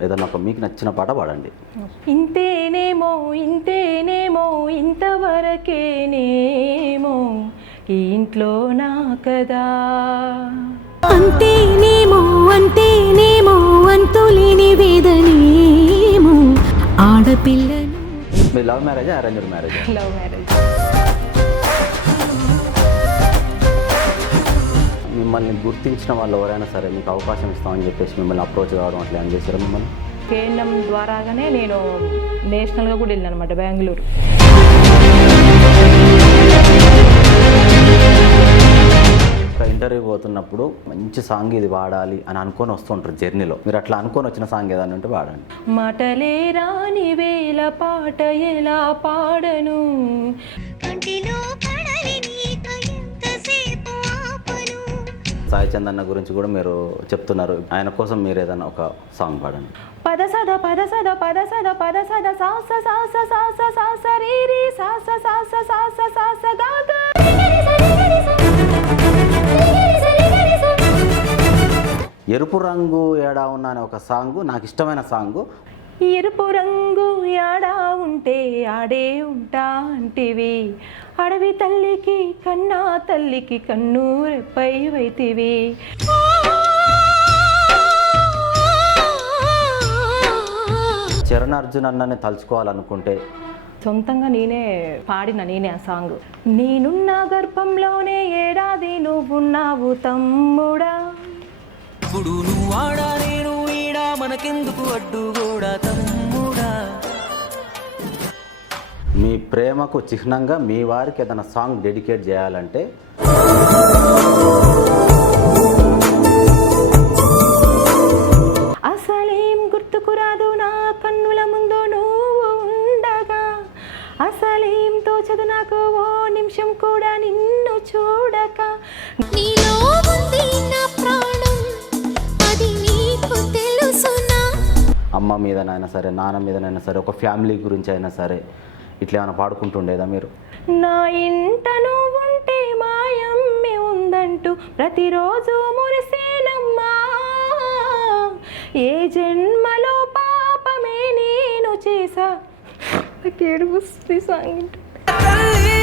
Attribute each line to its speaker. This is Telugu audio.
Speaker 1: ఏదన్నా ఒక మీకు నచ్చిన పాట పాడండి.
Speaker 2: ఇంతేనేమో ఇంతేనేమో ఇంతవరకేనేమో ఈ ఇంట్లో నా కదా,
Speaker 3: అంతేనేమో అంతేనేమో అంతులేని వేదనేమో ఆడపిల్లను.
Speaker 1: మీ లవ్ మ్యారేజా అరేంజ్డ్ మ్యారేజా?
Speaker 2: Love marriage.
Speaker 1: మిమ్మల్ని గుర్తించిన వాళ్ళు ఎవరైనా సరే మీకు అవకాశం ఇస్తామని చెప్పేసి మిమ్మల్ని అప్రోచ్ కావడం అట్లా ఏం చేశారు మిమ్మల్ని?
Speaker 2: కేఎన్ఎం ద్వారాగానే నేను నేషనల్గా కూడా వెళ్ళాను అనమాట, బెంగళూరు.
Speaker 1: ఒక ఇంటర్వ్యూ పోతున్నప్పుడు మంచి సాంగ్ ఇది పాడాలి అని అనుకొని వస్తుంటారు జర్నీలో, మీరు అట్లా అనుకొని వచ్చిన సాంగ్ ఏదైనా ఉంటే పాడండి.
Speaker 2: మాటలే రాని వేళ పాట ఎలా పాడను,
Speaker 1: సాయి చందన్న గురించి కూడా మీరు చెప్తున్నారు, ఆయన కోసం మీరు ఏదైనా ఒక సాంగ్ పాడండి.
Speaker 2: పద సద పద సద పద సద పద సద సాస సాస సాస సాస రీ రీ సాస సాస సాస సాస గా గా.
Speaker 1: ఎరుపు రంగు ఏడా ఉన్న అనే ఒక సాంగ్ నాకు ఇష్టమైన సాంగ్.
Speaker 2: ఎరుపు రంగు యాడా ఉంటే ఆడే ఉంటా అంటివి, అడవి తల్లికి కన్నా తల్లికి కన్ను రెప్పై వైతివి.
Speaker 1: చరణ్ అర్జున్ అన్నని తలుచుకోవాలనుకుంటే
Speaker 2: సొంతంగా నేనే ఆ సాంగ్. నేనున్న గర్భంలోనే ఏడాది నువ్వున్నావు తమ్ముడా,
Speaker 4: ఇప్పుడు నువ్వు ఆడా నేను ఈడా మనకెందుకు అడ్డు కూడా తమ్ముడా.
Speaker 1: మీ ప్రేమకు చిహ్నంగా మీ వారికి ఏదైనా సాంగ్ డెడికేట్ చేయాలంటే
Speaker 2: అసలేం గుర్తుకు రాదు నా కన్నుల ముందు నువ్వు ఉండగా, అసలేం తోచదు నాకు ఓ నిమిషం కూడా నిన్ను చూడక.
Speaker 3: నీలో ఉంది నా ప్రాణం, అది నీకు తెలుసునా.
Speaker 1: అమ్మ మీదనైనా సరే నాన్న మీదనైనా సరే ఒక ఫ్యామిలీ గురించి అయినా సరే ఇట్లా ఏమైనా పాడుకుంటుండేదా మీరు?
Speaker 2: నా ఇంట నువ్వుంటే మాయమ్మి ఉందంటూ ప్రతిరోజు మురిసేనమ్మా, ఏ జన్మలో పాపమే నేను చేసా. ఏడుపు సాంగ్.